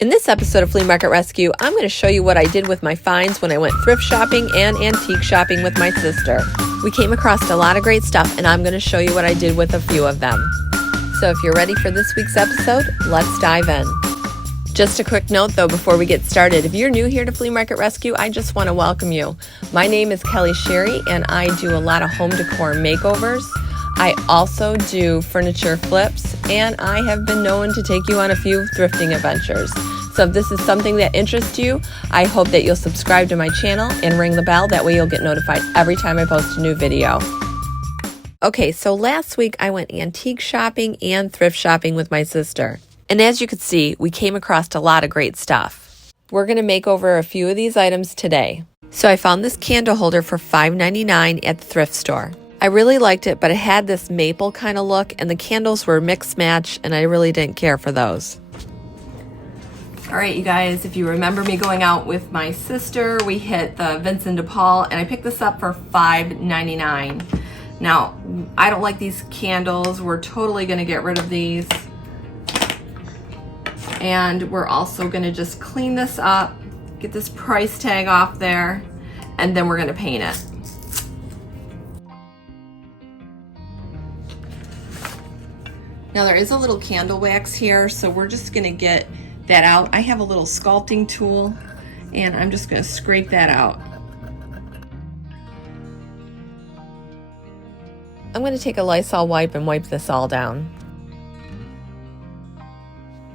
In this episode of Flea Market Rescue, I'm going to show you what I did with my finds when I went thrift shopping and antique shopping with my sister. We came across a lot of great stuff, and I'm going to show you what I did with a few of them. So if you're ready for this week's episode, let's dive in. Just a quick note though before we get started, if you're new here to Flea Market Rescue, I just want to welcome you. My name is Kelly Sherry, and I do a lot of home decor makeovers. I also do furniture flips, and I have been known to take you on a few thrifting adventures. So if this is something that interests you, I hope that you'll subscribe to my channel and ring the bell. That way you'll get notified every time I post a new video. Okay, so last week I went antique shopping and thrift shopping with my sister. And as you can see, we came across a lot of great stuff. We're going to make over a few of these items today. So I found this candle holder for $5.99 at the thrift store. I really liked it, but it had this maple kind of look, and the candles were mix match, and I really didn't care for those. All right, you guys, if you remember me going out with my sister, we hit the Vincent de Paul, and I picked this up for $5.99. Now, I don't like these candles. We're totally gonna get rid of these. And we're also gonna just clean this up, get this price tag off there, and then we're gonna paint it. Now there is a little candle wax here, so we're just gonna get that out. I have a little sculpting tool, and I'm just gonna scrape that out. I'm gonna take a Lysol wipe and wipe this all down.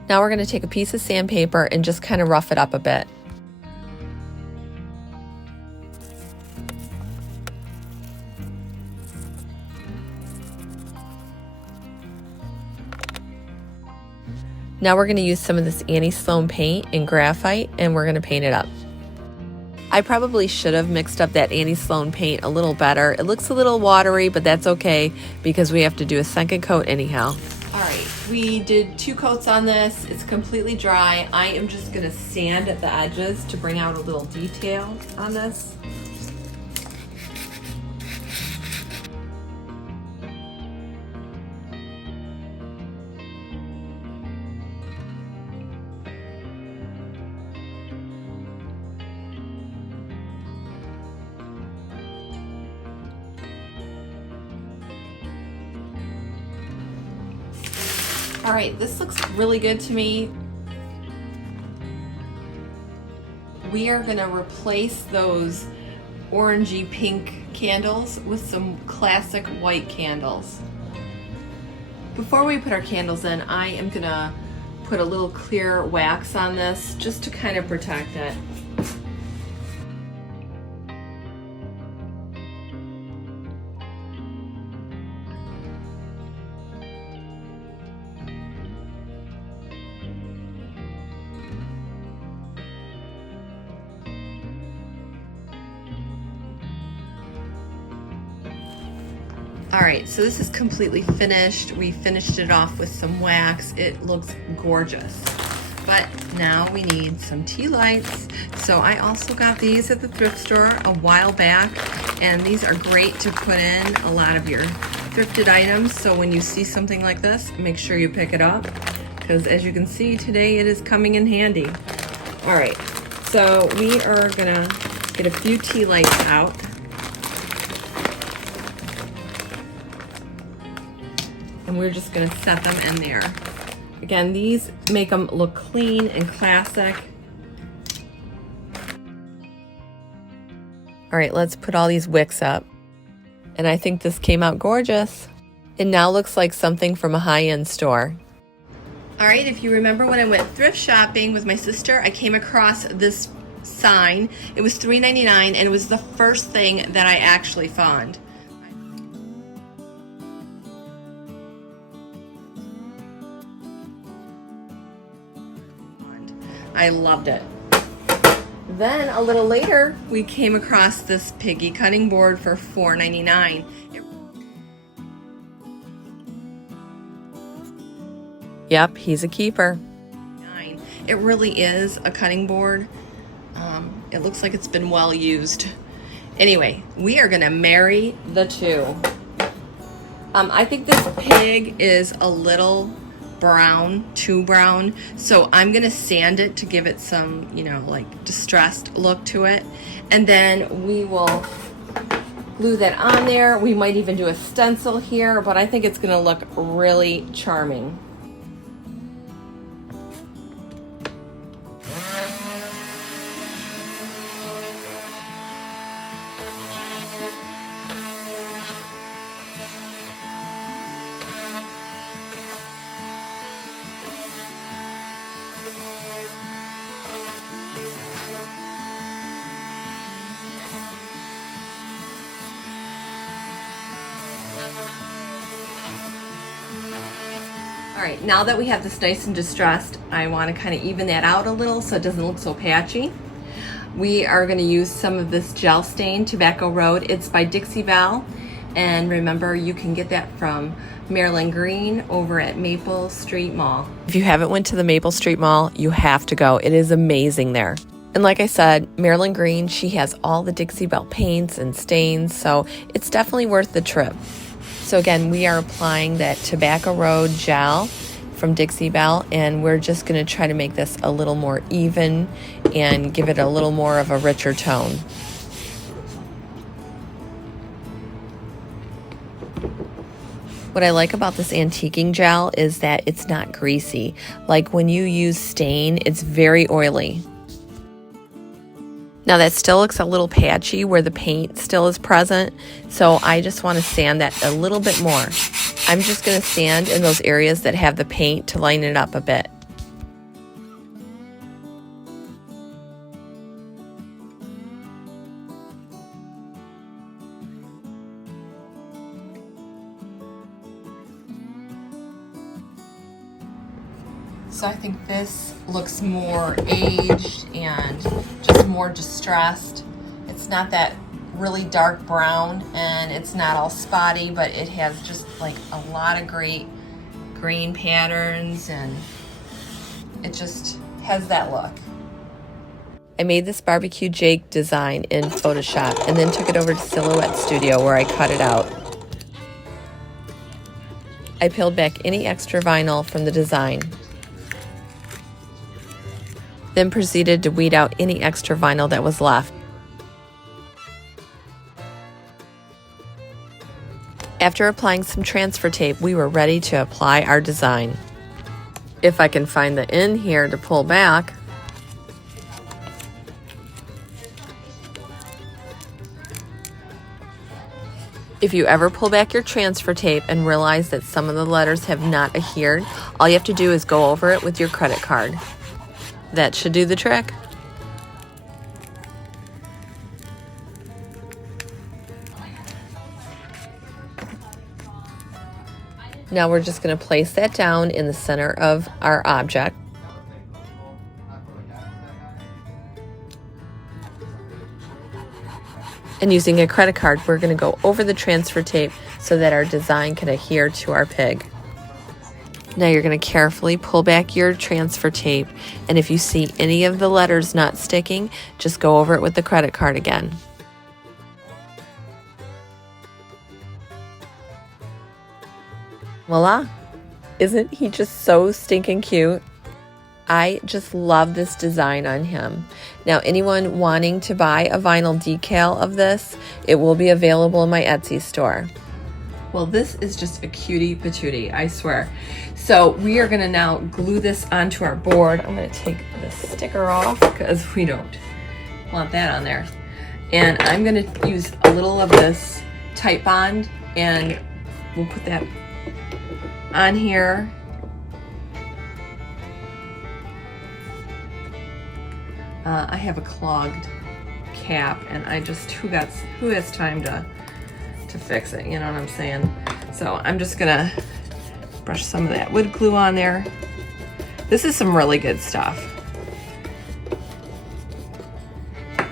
Now we're gonna take a piece of sandpaper and just kind of rough it up a bit. Now we're going to use some of this Annie Sloan paint and graphite, and we're going to paint it up. I probably should have mixed up that Annie Sloan paint a little better. It looks a little watery, but that's okay because we have to do a second coat anyhow. All right, we did 2 coats on this. It's completely dry. I am just going to sand at the edges to bring out a little detail on this. All right, this looks really good to me. We are gonna replace those orangey pink candles with some classic white candles. Before we put our candles in, I am gonna put a little clear wax on this just to kind of protect it. All right, so this is completely finished. We finished it off with some wax. It looks gorgeous. But now we need some tea lights. So I also got these at the thrift store a while back, and these are great to put in a lot of your thrifted items. So when you see something like this, make sure you pick it up, because as you can see today, it is coming in handy. All right, so we are gonna get a few tea lights out. And we're just gonna set them in there. Again, these make them look clean and classic. All right, let's put all these wicks up. And I think this came out gorgeous. It now looks like something from a high-end store. All right, if you remember when I went thrift shopping with my sister, I came across this sign. It was $3.99, and it was the first thing that I actually found. I loved it. Then a little later, we came across this piggy cutting board for $4.99. Yep, he's a keeper. It really is a cutting board. It looks like it's been well used. Anyway, we are gonna marry the two. I think this pig is a little brown, too brown. So I'm gonna sand it to give it some, you know, like distressed look to it. And then we will glue that on there. We might even do a stencil here, but I think it's gonna look really charming. All right, now that we have this nice and distressed, I want to kind of even that out a little so it doesn't look so patchy. We are going to use some of this gel stain, Tobacco Road. It's by Dixie Belle, and remember, you can get that from Maryland Green over at Maple Street Mall. If you haven't went to the Maple Street Mall, you have to go. It is amazing there. And like I said, Maryland Green, she has all the Dixie Belle paints and stains, so it's definitely worth the trip. So again, we are applying that Tobacco Road gel from Dixie Belle, and we're just going to try to make this a little more even and give it a little more of a richer tone. What I like about this antiquing gel is that it's not greasy. Like when you use stain, it's very oily. Now that still looks a little patchy where the paint still is present, so I just want to sand that a little bit more. I'm just going to sand in those areas that have the paint to lighten it up a bit. So I think this looks more aged and just more distressed. It's not that really dark brown and it's not all spotty, but it has just like a lot of great grain patterns and it just has that look. I made this barbecue Jake design in Photoshop and then took it over to Silhouette Studio where I cut it out. I peeled back any extra vinyl from the design. Then proceeded to weed out any extra vinyl that was left. After applying some transfer tape, we were ready to apply our design. If I can find the end here to pull back, if you ever pull back your transfer tape and realize that some of the letters have not adhered, all you have to do is go over it with your credit card. That should do the trick. Now we're just going to place that down in the center of our object. And using a credit card, we're going to go over the transfer tape so that our design can adhere to our pig. Now you're going to carefully pull back your transfer tape, and if you see any of the letters not sticking, just go over it with the credit card again. Voila! Isn't he just so stinking cute? I just love this design on him. Now anyone wanting to buy a vinyl decal of this, it will be available in my Etsy store. Well, this is just a cutie patootie, I swear. So we are gonna now glue this onto our board. I'm gonna take the sticker off because we don't want that on there. And I'm gonna use a little of this Type Bond and we'll put that on here. I have a clogged cap and I just, who has time to fix it, you know what I'm saying? So I'm just gonna brush some of that wood glue on there. This is some really good stuff. I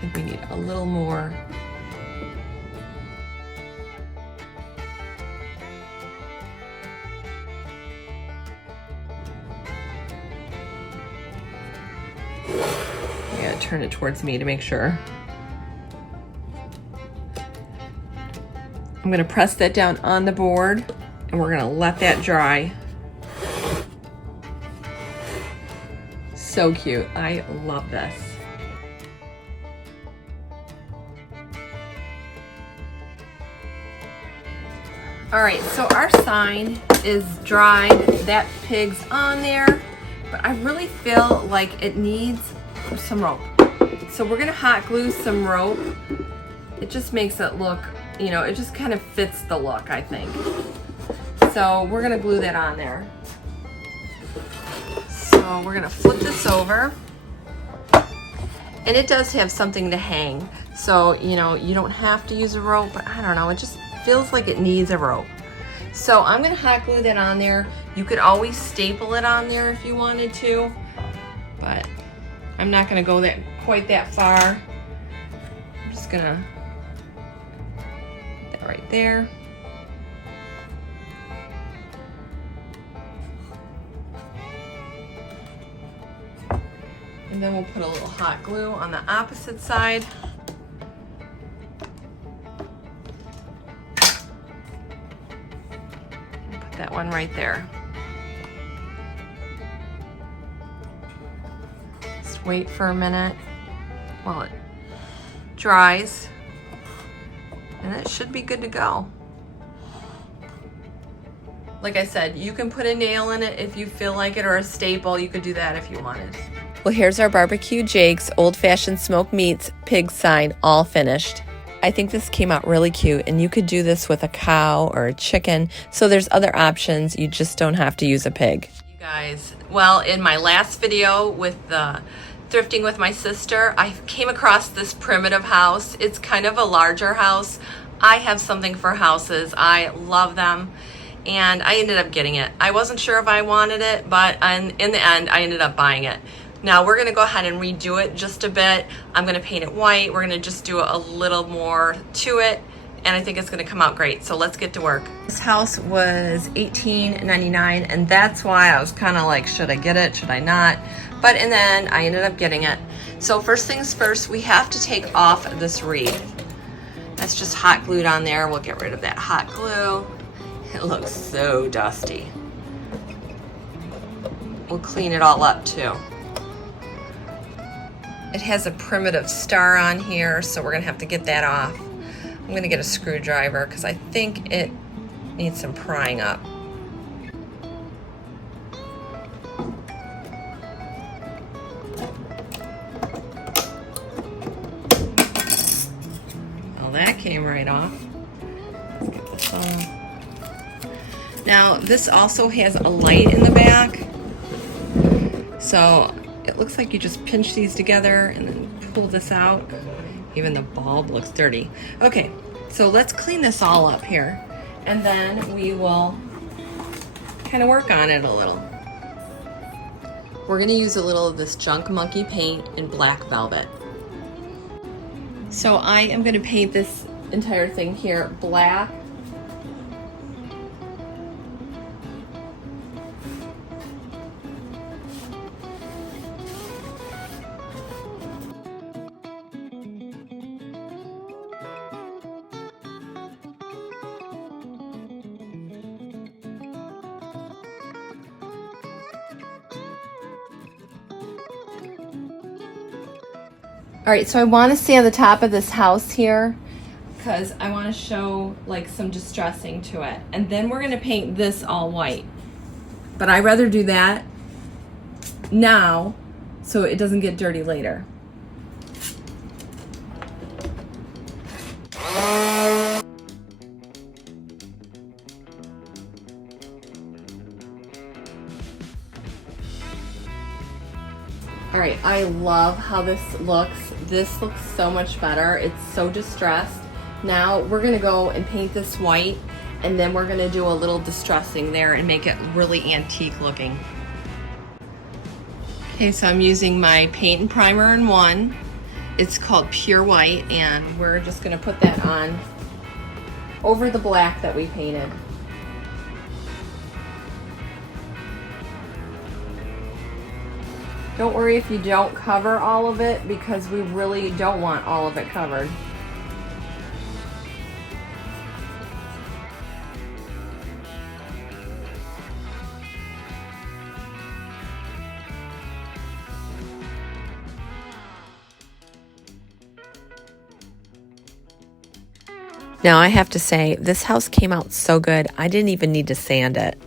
think we need a little more. I gotta turn it towards me to make sure. I'm gonna press that down on the board and we're gonna let that dry. so cute. I love this. All right, so our sign is dry. That pig's on there, but I really feel like it needs some rope. So we're gonna hot glue some rope. It just makes it look, you know, it just kind of fits the look, I think. So we're gonna glue that on there. So we're gonna flip this over. And it does have something to hang. So, you know, you don't have to use a rope, but I don't know, it just feels like it needs a rope. So I'm gonna hot glue that on there. You could always staple it on there if you wanted to, but I'm not gonna go quite that far. I'm just gonna put that right there. And then we'll put a little hot glue on the opposite side. Put that one right there. Just wait for a minute while it dries, and it should be good to go. Like I said, you can put a nail in it if you feel like it, or a staple. You could do that if you wanted. Well, here's our barbecue Jake's old-fashioned smoked meats pig sign all finished. I think this came out really cute, and you could do this with a cow or a chicken, so there's other options. You just don't have to use a pig. You guys, well, in my last video with the thrifting with my sister, I came across this primitive house. It's kind of a larger house. I have something for houses. I love them, and I ended up getting it. I wasn't sure if I wanted it, but in the end, I ended up buying it. Now we're gonna go ahead and redo it just a bit. I'm gonna paint it white. We're gonna just do a little more to it, and I think it's gonna come out great. So let's get to work. This house was $18.99, and that's why I was kind of like, should I get it, should I not? But and then I ended up getting it. So first things first, we have to take off this wreath. That's just hot glued on there. We'll get rid of that hot glue. It looks so dusty. We'll clean it all up too. It has a primitive star on here, so we're gonna have to get that off. I'm gonna get a screwdriver because I think it needs some prying up. Well, that came right off. Let's get this off. Now, this also has a light in the back, so it looks like you just pinch these together and then pull this out. Even the bulb looks dirty. Okay, so let's clean this all up here, and then we will kind of work on it a little. We're gonna use a little of this Junk Monkey paint in black velvet. So I am gonna paint this entire thing here black. All right, so I want to stay on the top of this house here because I want to show like some distressing to it. And then we're going to paint this all white. But I'd rather do that now so it doesn't get dirty later. All right, I love how this looks. This looks so much better. It's so distressed. Now we're gonna go and paint this white, and then we're gonna do a little distressing there and make it really antique looking. Okay, so I'm using my paint and primer in one. It's called Pure White, and we're just gonna put that on over the black that we painted. Don't worry if you don't cover all of it, because we really don't want all of it covered. Now I have to say, this house came out so good, I didn't even need to sand it.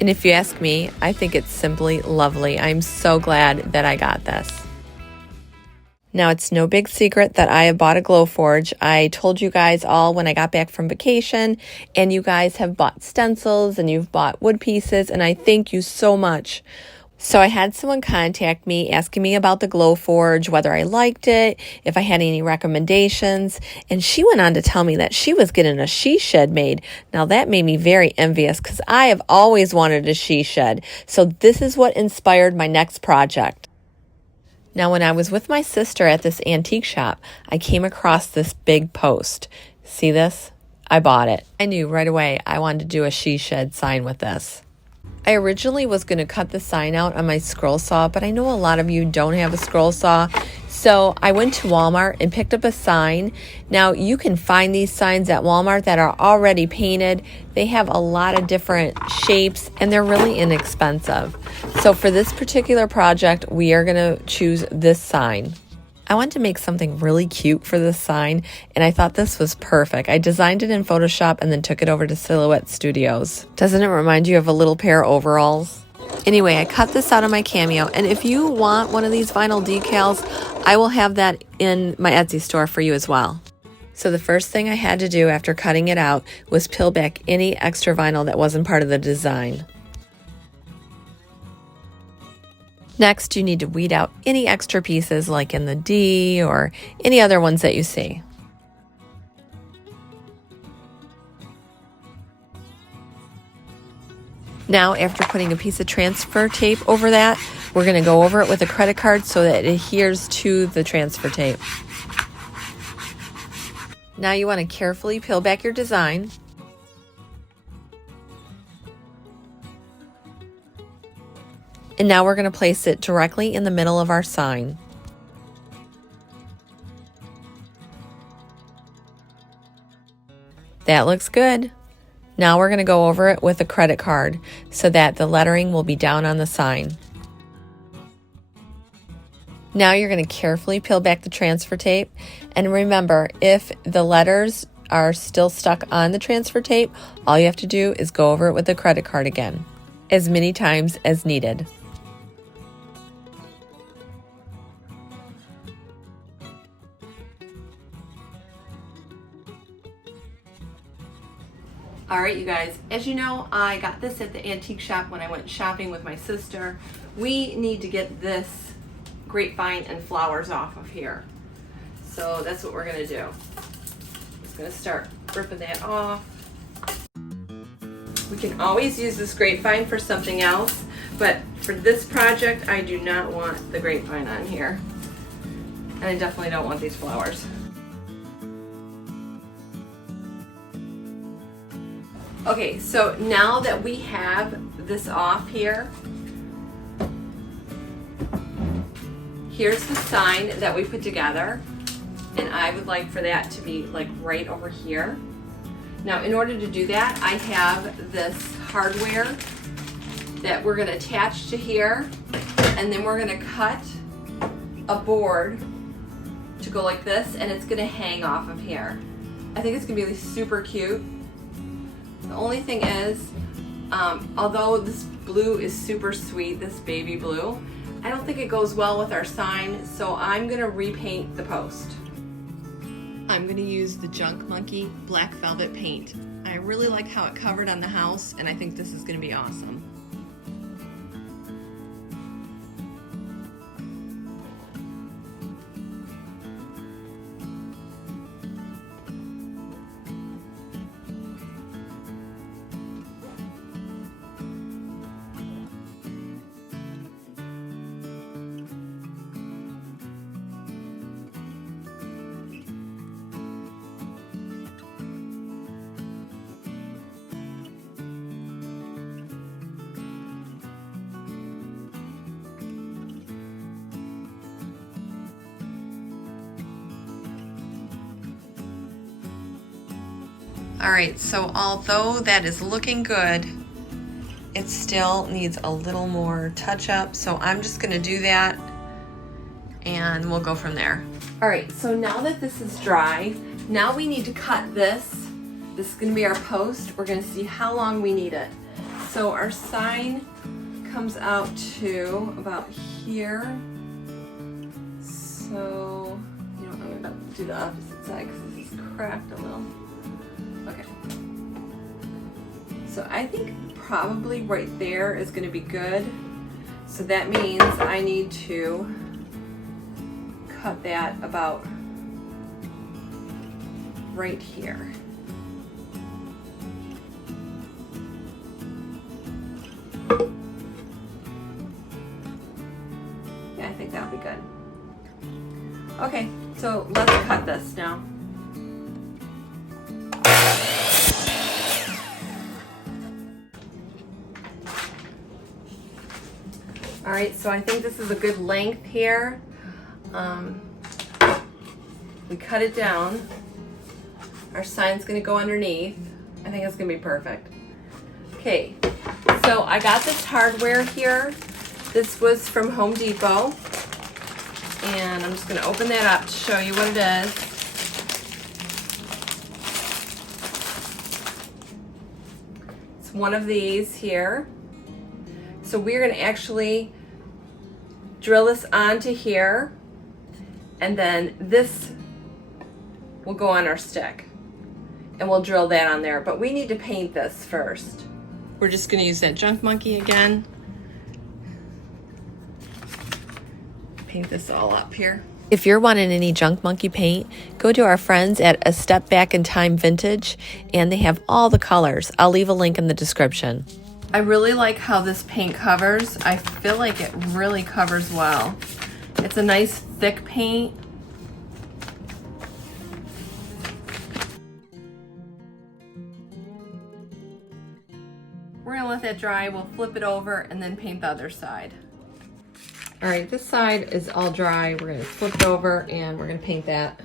And if you ask me, I think it's simply lovely. I'm so glad that I got this. Now, it's no big secret that I have bought a Glowforge. I told you guys all when I got back from vacation, and you guys have bought stencils and you've bought wood pieces, and I thank you so much. So I had someone contact me asking me about the Glowforge, whether I liked it, if I had any recommendations, and she went on to tell me that she was getting a she shed made. Now that made me very envious because I have always wanted a she shed. So this is what inspired my next project. Now, when I was with my sister at this antique shop, I came across this big post. See this? I bought it. I knew right away I wanted to do a she shed sign with this. I originally was going to cut the sign out on my scroll saw, but I know a lot of you don't have a scroll saw. So I went to Walmart and picked up a sign. Now you can find these signs at Walmart that are already painted. They have a lot of different shapes and they're really inexpensive. So for this particular project, we are going to choose this sign. I wanted to make something really cute for this sign, and I thought this was perfect. I designed it in Photoshop and then took it over to Silhouette Studios. Doesn't it remind you of a little pair of overalls? Anyway, I cut this out of my Cameo, and if you want one of these vinyl decals, I will have that in my Etsy store for you as well. So the first thing I had to do after cutting it out was peel back any extra vinyl that wasn't part of the design. Next, you need to weed out any extra pieces like in the D or any other ones that you see. Now, after putting a piece of transfer tape over that, we're going to go over it with a credit card so that it adheres to the transfer tape. Now you want to carefully peel back your design. And now we're going to place it directly in the middle of our sign. That looks good. Now we're going to go over it with a credit card so that the lettering will be down on the sign. Now you're going to carefully peel back the transfer tape. And remember, if the letters are still stuck on the transfer tape, all you have to do is go over it with a credit card again, as many times as needed. All right, you guys, as you know, I got this at the antique shop when I went shopping with my sister. We need to get this grapevine and flowers off of here. So that's what we're gonna do. Just gonna start ripping that off. We can always use this grapevine for something else, but for this project, I do not want the grapevine on here. And I definitely don't want these flowers. Okay, so now that we have this off here, here's the sign that we put together, and I would like for that to be like right over here. Now, in order to do that, I have this hardware that we're gonna attach to here, and then we're gonna cut a board to go like this, and it's gonna hang off of here. I think it's gonna be super cute. The only thing is, although this blue is super sweet, this baby blue, I don't think it goes well with our sign, so I'm gonna repaint the post. I'm gonna use the Junk Monkey Black Velvet paint. I really like how it covered on the house, and I think this is gonna be awesome. All right, so although that is looking good, it still needs a little more touch up. So I'm just gonna do that and we'll go from there. All right, so now that this is dry, now we need to cut this This is gonna be our post. We're gonna see how long we need it. So our sign comes out to about here. So, you know, I'm gonna do the opposite side because this is cracked a little. Okay. So I think probably right there is gonna be good. So that means I need to cut that about right here. Yeah, I think that'll be good. Okay, so let's cut this now. All right, so I think this is a good length here. We cut it down. Our sign's gonna go underneath. I think it's gonna be perfect. Okay, so I got this hardware here. This was from Home Depot. And I'm just gonna open that up to show you what it is. It's one of these here. So we're gonna actually drill this onto here, and then this will go on our stick. And we'll drill that on there, but we need to paint this first. We're just gonna use that junk monkey again. Paint this all up here. If you're wanting any junk monkey paint, go to our friends at A Step Back in Time Vintage, and they have all the colors. I'll leave a link in the description. I really like how this paint covers. I feel like it really covers well. It's a nice thick paint. We're gonna let that dry, we'll flip it over and then paint the other side. All right, this side is all dry. We're gonna flip it over and we're gonna paint that.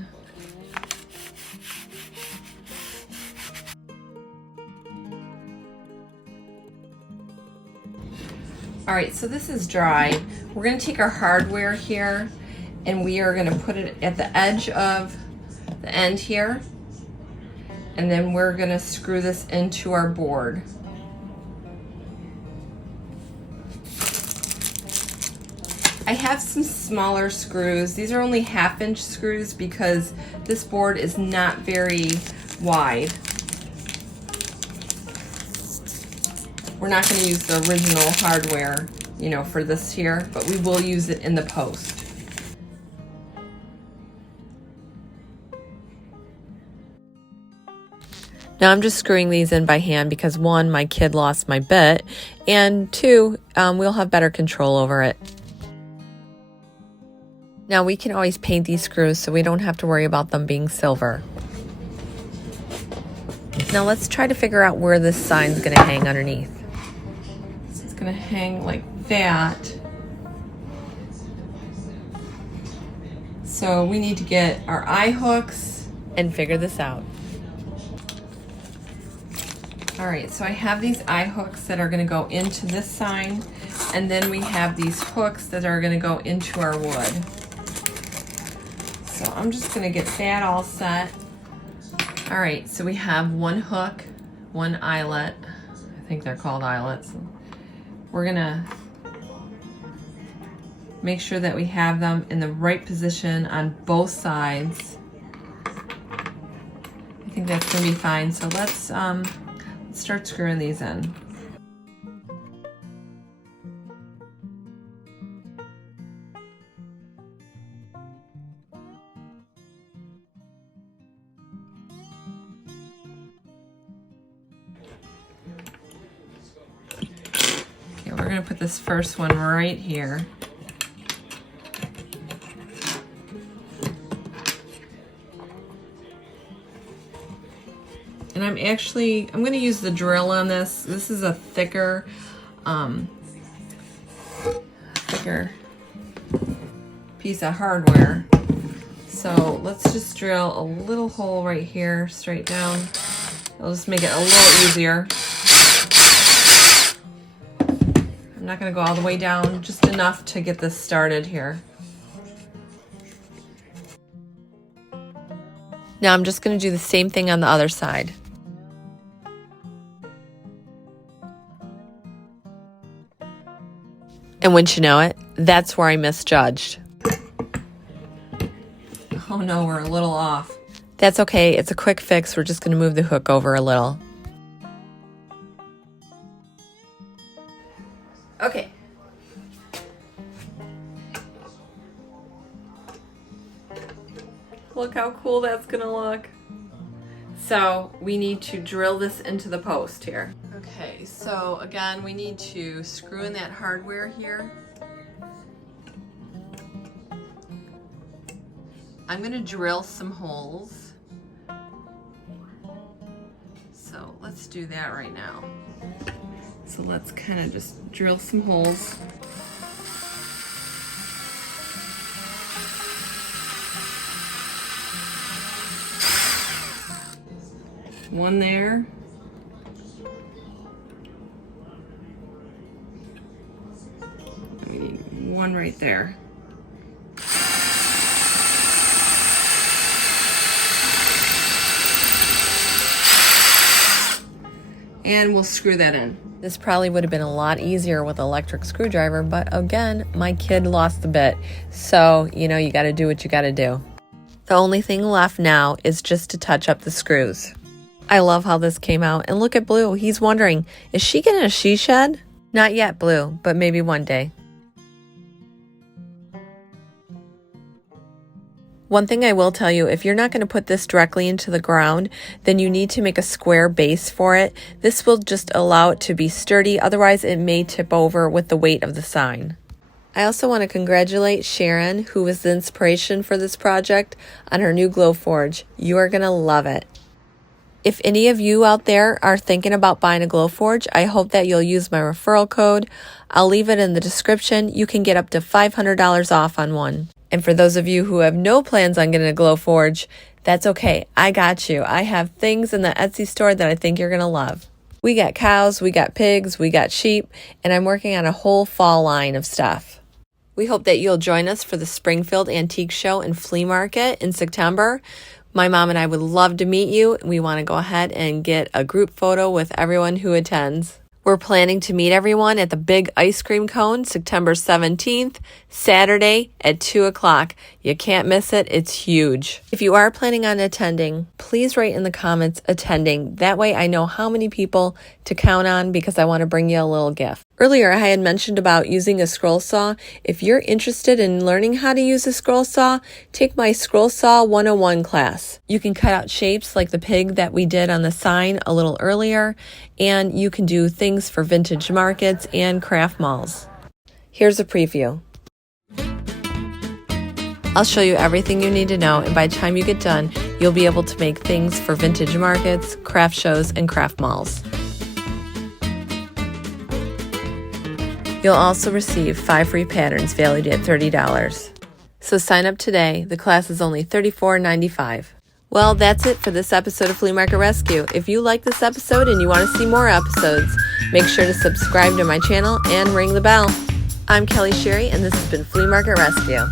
All right, so this is dry. We're gonna take our hardware here and we are gonna put it at the edge of the end here. And then we're gonna screw this into our board. I have some smaller screws. These are only 1/2-inch screws because this board is not very wide. We're not going to use the original hardware, you know, for this here, but we will use it in the post. Now I'm just screwing these in by hand because 1, my kid lost my bit, and 2, we'll have better control over it. Now we can always paint these screws so we don't have to worry about them being silver. Now let's try to figure out where this sign's gonna hang underneath. So it's gonna hang like that. So we need to get our eye hooks and figure this out. All right, so I have these eye hooks that are gonna go into this sign, and then we have these hooks that are gonna go into our wood. So I'm just gonna get that all set. All right, so we have 1 hook, 1 eyelet. I think they're called eyelets. We're gonna make sure that we have them in the right position on both sides. I think that's gonna be fine. So let's start screwing these in. We're going to put this first one right here. And I'm going to use the drill on this. This is a thicker piece of hardware. So let's just drill a little hole right here, straight down. It'll just make it a little easier. I'm not going to go all the way down, just enough to get this started here. Now I'm just going to do the same thing on the other side. And wouldn't you know it, that's where I misjudged. Oh no, we're a little off. That's okay, it's a quick fix. We're just gonna move the hook over a little. Okay. Look how cool that's gonna look. So we need to drill this into the post here. Okay, so again, we need to screw in that hardware here. I'm gonna drill some holes. So let's do that right now. So let's kind of just drill some holes. One there. We need one right there. And we'll screw that in. This probably would have been a lot easier with an electric screwdriver, but again, my kid lost the bit. So, you know, you gotta do what you gotta do. The only thing left now is just to touch up the screws. I love how this came out. And look at Blue. He's wondering, is she getting a she shed? Not yet, Blue, but maybe one day. One thing I will tell you, if you're not going to put this directly into the ground, then you need to make a square base for it. This will just allow it to be sturdy, otherwise it may tip over with the weight of the sign. I also want to congratulate Sharon, who was the inspiration for this project, on her new Glowforge. You are going to love it. If any of you out there are thinking about buying a Glowforge, I hope that you'll use my referral code. I'll leave it in the description. You can get up to $500 off on one. And for those of you who have no plans on getting a Glowforge, that's okay. I got you. I have things in the Etsy store that I think you're going to love. We got cows, we got pigs, we got sheep, and I'm working on a whole fall line of stuff. We hope that you'll join us for the Springfield Antique Show and Flea Market in September. My mom and I would love to meet you. We want to go ahead and get a group photo with everyone who attends. We're planning to meet everyone at the Big Ice Cream Cone, September 17th, Saturday at 2 o'clock. You can't miss it. It's huge. If you are planning on attending, please write in the comments attending. That way I know how many people to count on because I want to bring you a little gift. Earlier, I had mentioned about using a scroll saw. If you're interested in learning how to use a scroll saw, take my Scroll Saw 101 class. You can cut out shapes like the pig that we did on the sign a little earlier, and you can do things for vintage markets and craft malls. Here's a preview. I'll show you everything you need to know, and by the time you get done, you'll be able to make things for vintage markets, craft shows, and craft malls. You'll also receive 5 free patterns valued at $30. So sign up today. The class is only $34.95. Well, that's it for this episode of Flea Market Rescue. If you like this episode and you want to see more episodes, make sure to subscribe to my channel and ring the bell. I'm Kelly Sherry, and this has been Flea Market Rescue.